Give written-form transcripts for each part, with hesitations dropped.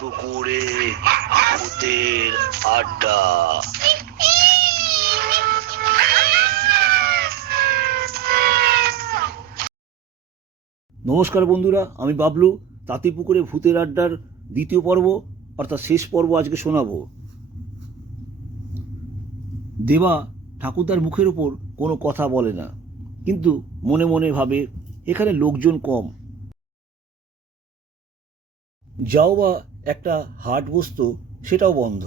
পুকুরে ভূতের আড্ডা। নমস্কার বন্ধুরা, আমি বাবলু। তাঁতিপুকুরে ভূতের আড্ডার দ্বিতীয় পর্ব অর্থাৎ শেষ পর্ব আজকে শোনাবো। দেবা ঠাকুরদার মুখের ওপর কোনো কথা বলে না, কিন্তু মনে মনে ভাবে এখানে লোকজন কম, যাও বা একটা হাট বসতো সেটাও বন্ধ,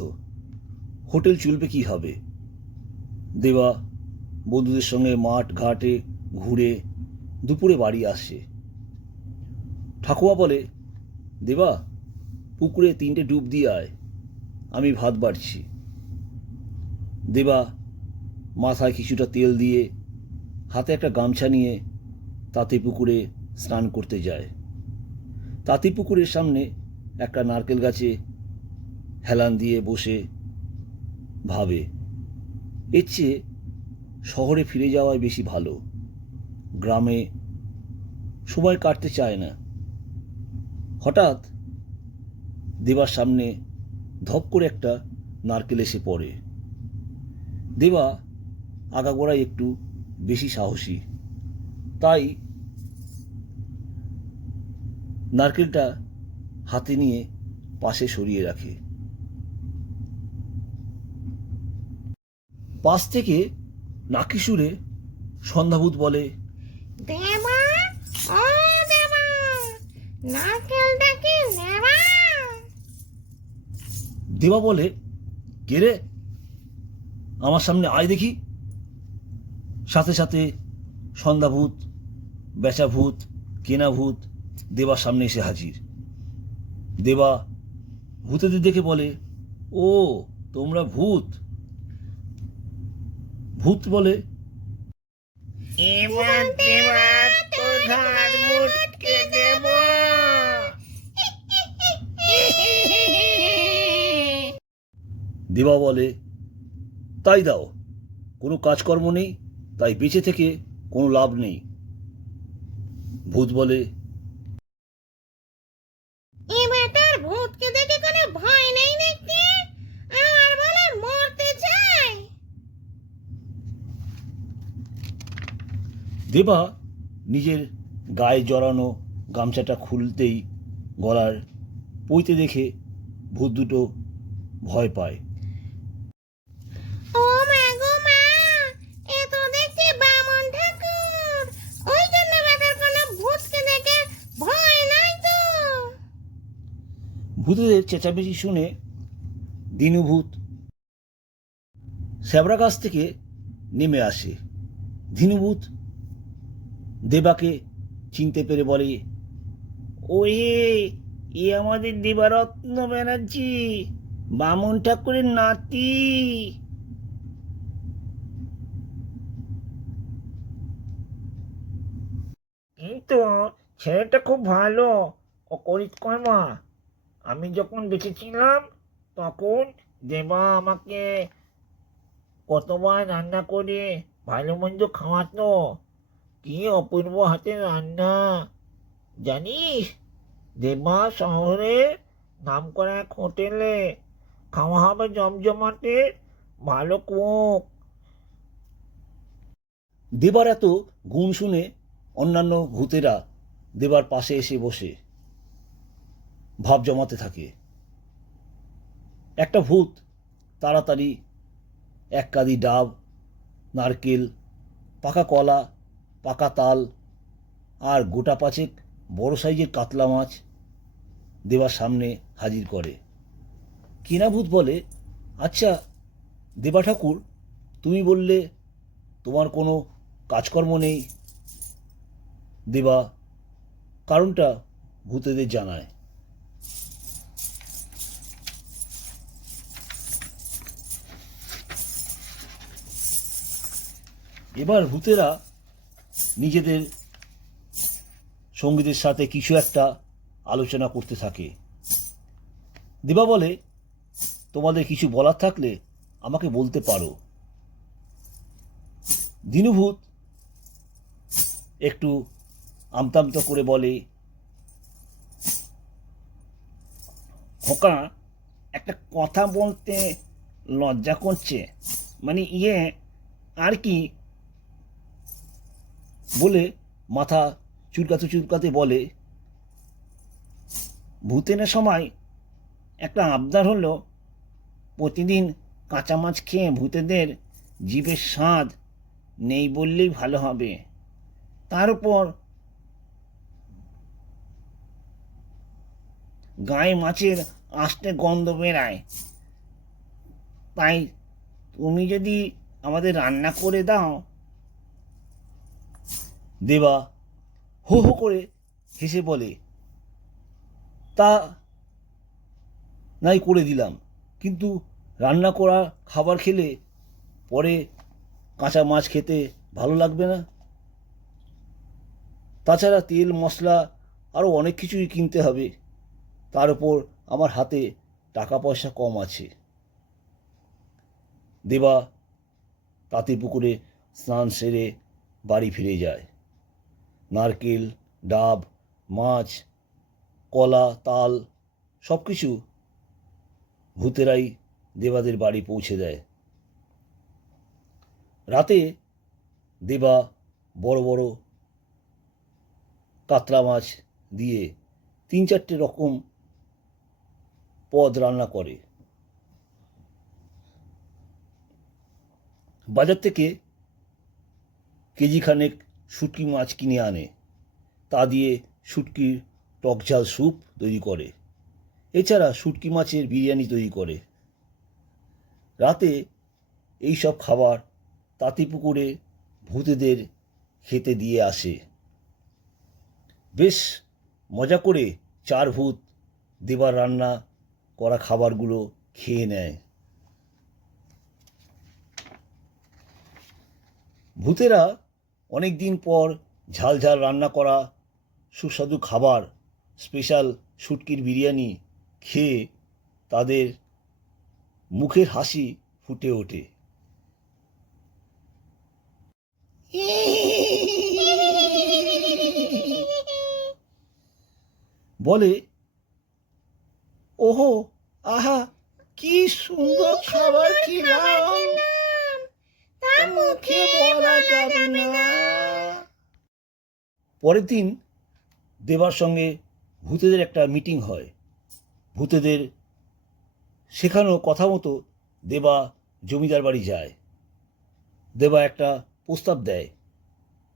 হোটেল চলবে কী হবে। দেবা বন্ধুদের সঙ্গে মাঠ ঘাটে ঘুরে দুপুরে বাড়ি আসে। ঠাকুমা বলে, দেবা পুকুরে 3টে ডুব দিয়ে আয়, আমি ভাত বাড়ছি। দেবা মাথায় কিছুটা তেল দিয়ে হাতে একটা গামছা নিয়ে তাঁতি পুকুরে স্নান করতে যায়। তাঁতি পুকুরের সামনে একটা নারকেল গাছে হেলান দিয়ে বসে ভাবে, এর চেয়ে শহরে ফিরে যাওয়াই বেশি ভালো। গ্রামে সময় কাটতে চায় না। হঠাৎ দেবার সামনে ধপ করে একটা নারকেল এসে পড়ে। দেবা আগাগোড়ায় একটু বেশি সাহসী, তাই নারকেলটা হাতে নিয়ে পাশে সরিয়ে রাখে। পাশ থেকে নাকি সুরে সন্ধ্যাভূত বলে, দেবা, ও দেবা, নারকেলটা কি নেবা? দেবা বলে, কে রে, আমার সামনে আয় দেখি। সাথে সাথে সন্ধ্যাভূত, বেচাভূত, কেনাভূত দেবার সামনে এসে হাজির। দেবা ভূতেদের দেখে বলে, ও তোমরা ভূত? ভূত বলে, এবার দেবা তোর ঘাড় মুটকে দেব। দেবা বলে, তাই দাও, কোনো কাজকর্ম নেই, তাই বেঁচে থেকে কোনো লাভ নেই। ভূত বলে, এবার তোর ভূতকে দেখে কোনো ভয় নেই নাকি? আর বলে মরতে চাই। দেবা নিজের গায়ে জড়ানো গামছাটা খুলতেই গলার পইতে দেখে ভূত দুটো ভয় পায়। ও মা গো মা, এ তো দেখছি বামন ঠাকুর। ওই জন্য বেটার কোনো ভূতকে দেখে ভয় নাই তো। ভূতেদের চেঁচামেচি শুনে দিনুভূত শ্যাবড়া গাছ থেকে নেমে আসে। দিনুভূত দেবাকে চিনতে পেরে বলে, ওয়ে, এ আমাদের দেবারত্ন ব্যানার্জি, বামন ঠাকুরের নাতি। কিন্তু ছেলেটা খুব ভালো ও কর্মা। আমি যখন বেঁচে ছিলাম তখন দেবা আমাকে কতবার রান্না করে ভালো মন্দ খাওয়াতো। কি অপূর্ব হাতের রান্না জানিস? দেবা শহরের নামকরা এক হোটেলে খাওয়া হবে জমজমাটে ভালো কুক। দেবার এত গুণ শুনে অন্যান্য ভূতেরা দেবার পাশে এসে বসে ভাব জমাতে থাকে। একটা ভূত তাড়াতাড়ি এক কাঁদি ডাব, নারকেল, পাকা কলা, পাকা তাল আর গোটা 5 বড় সাইজের কাতলা মাছ দেবার সামনে হাজির করে। কেনাভূত বলে, আচ্ছা দেবা ঠাকুর, তুমি বললে তোমার কোনো কাজকর্ম নেই। দেবা কারণটা ভূতেদের জানায়। এবার ভূতেরা নিজেদের সঙ্গীদের সাথে কিছু একটা আলোচনা করতে থাকে। দেবা বলে, তোমাদের কিছু বলার থাকলে আমাকে বলতে পারো। দিনুভূত একটু আমতামতা করে বলে, খোকা, একটা কথা বলতে লজ্জা করছে, মানে আর কি বলে মাথা চুলকাতে চুলকাতে বলে, ভূতের সময় একটা আবদার হলো, প্রতিদিন কাঁচা মাছ খেয়ে ভূতেদের জিভের স্বাদ নেই বললেই ভালো হবে। তার উপর গায়ে মাছের আষ্টে গন্ধ বেরায়। তাই তুমি যদি আমাদের রান্না করে দাও। দেবা হো হো করে হেসে বলে, তা নাই করে দিলাম, কিন্তু রান্না করা খাবার খেলে পরে কাঁচা মাছ খেতে ভালো লাগবে না। তাছাড়া তেল মশলা আরও অনেক কিছুই কিনতে হবে, তার উপর আমার হাতে টাকা পয়সা কম আছে। দেবা তাঁতি পুকুরে স্নান সেরে বাড়ি ফিরে যায়। নারকেল, ডাব, মাছ, কলা, তাল সব কিছু ভূতেরাই দেবাদের বাড়ি পৌঁছে দেয়। রাতে দেবা বড় বড় কাতলা মাছ দিয়ে 3-4টে রকম পদ রান্না করে। বাজার থেকে কেজিখানেক শুটকি মাছ কিনে আনে, তা দিয়ে শুটকির টকঝাল স্যুপ তৈরি করে। এছাড়া শুটকি মাছের বিরিয়ানি তৈরি করে। রাতে এই সব খাবার তাঁতিপুকুরে ভূতেদের খেতে দিয়ে আসে। বেশ মজা করে 4 ভূত দেবার রান্না করা খাবারগুলো খেয়ে নেয়। ভূতেরা অনেক দিন পর ঝাল ঝাল রান্না করা সুস্বাদু খাবার, স্পেশাল শুটকির বিরিয়ানি খেয়ে তাদের মুখের হাসি ফুটে ওঠে। বলে, ওহো, আহা, কি সুন্দর খাবার খেলাম, তা মুখে বলা যাবে না। পরের দিন দেবার সঙ্গে ভূতেদের একটা মিটিং হয়। ভূতেদের শেখানো কথা মতো দেবা জমিদার বাড়ি যায়। দেবা একটা প্রস্তাব দেয়,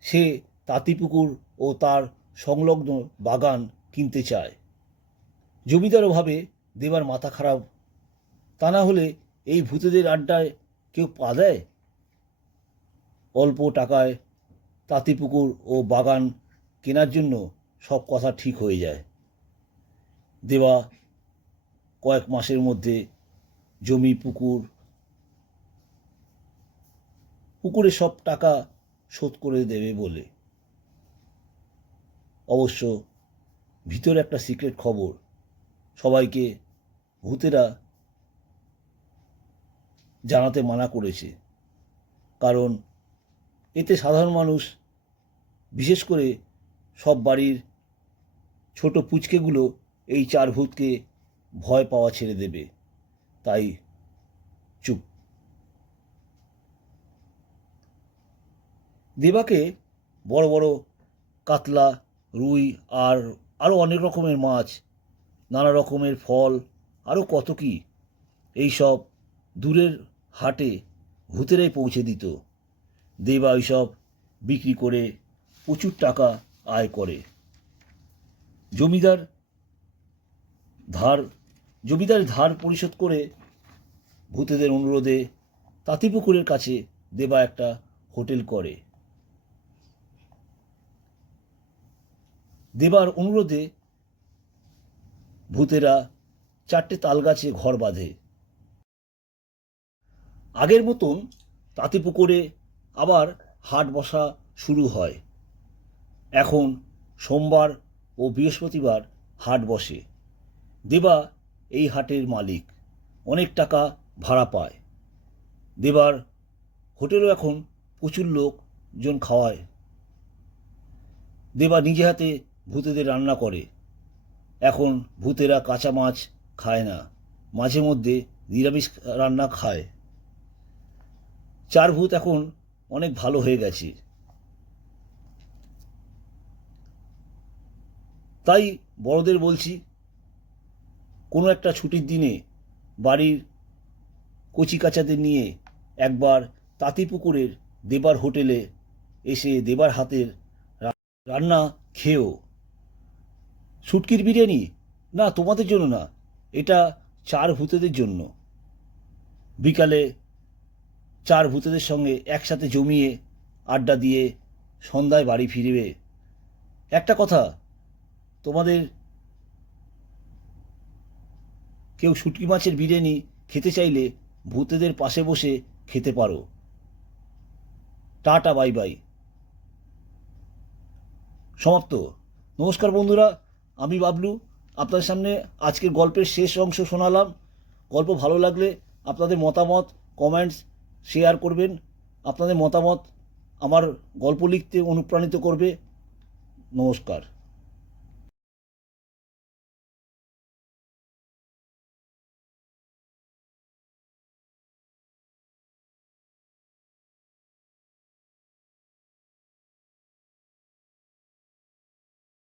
সে তাঁতিপুকুর ও তার সংলগ্ন বাগান কিনতে চায়। জমিদারও ভাবে দেবার মাথা খারাপ, তা না হলে এই ভূতেদের আড্ডায় কেউ পা দেয়? অল্প টাকায় তাঁতিপুকুর ও বাগান কেনার জন্য সব কথা ঠিক হয়ে যায়। দেবা কয়েক মাসের মধ্যে জমি, পুকুরে সব টাকা শোধ করে দেবে বলে। অবশ্য ভিতরে একটা সিক্রেট খবর সবাইকে ভূতেরা জানাতে মানা করেছে, কারণ এতে সাধারণ মানুষ, বিশেষ করে সব বাড়ির ছোট পুচকেগুলো এই 4 ভূতকে ভয় পাওয়া ছেড়ে দেবে। তাই চুপ। দেবাকে বড় বড় কাতলা, রুই আর আরও অনেক রকমের মাছ, নানা রকমের ফল, আরও কত কি, এইসব দূরের হাটে ভূতেরাই পৌঁছে দিত। দেবা ওইসব বিক্রি করে প্রচুর টাকা আয় করে। জমিদার ধার পরিশোধ করে ভূতেদের অনুরোধে তাঁতিপুকুরের কাছে দেবা একটা হোটেল করে। দেবার অনুরোধে ভূতেরা 4টে তাল গাছে ঘর বাঁধে। আগের মতন তাঁতিপুকুরে আবার হাট বসা শুরু হয়। এখন সোমবার ও বৃহস্পতিবার হাট বসে। দেবা এই হাটের মালিক, অনেক টাকা ভাড়া পায়। দেবার হোটেলও এখন প্রচুর লোকজন খাওয়ায়। দেবা নিজে হাতে ভূতেদের রান্না করে। এখন ভূতেরা কাঁচা মাছ খায় না, মাঝে মধ্যে নিরামিষ রান্না খায়। চার ভূত এখন অনেক ভালো হয়ে গেছে। তাই বড়দের বলছি, কোনো একটা ছুটির দিনে বাড়ির কচিকাচাদের নিয়ে একবার তাঁতিপুকুরের দেবার হোটেলে এসে দেবার হাতের রান্না খেয়েও। শুটকির বিরিয়ানি? না, তোমাদের জন্য না, এটা চার ভূতেদের জন্য। বিকালে চার ভূতেদের সঙ্গে একসাথে জমিয়ে আড্ডা দিয়ে সন্ধ্যায় বাড়ি ফিরবে। একটা কথা, তোমাদের কেউ শুটকি মাছের বিরিয়ানি খেতে চাইলে ভূতেদের পাশে বসে খেতে পারো। টাটা, বাই বাই, সমাপ্ত। নমস্কার বন্ধুরা, আমি বাবলু আপনাদের সামনে আজকের গল্পের শেষ অংশ শোনালাম। গল্প ভালো লাগলে আপনাদের মতামত কমেন্টস শেয়ার করবেন। আপনাদের মতামত আমার গল্প লিখতে অনুপ্রাণিত করবে। নমস্কার।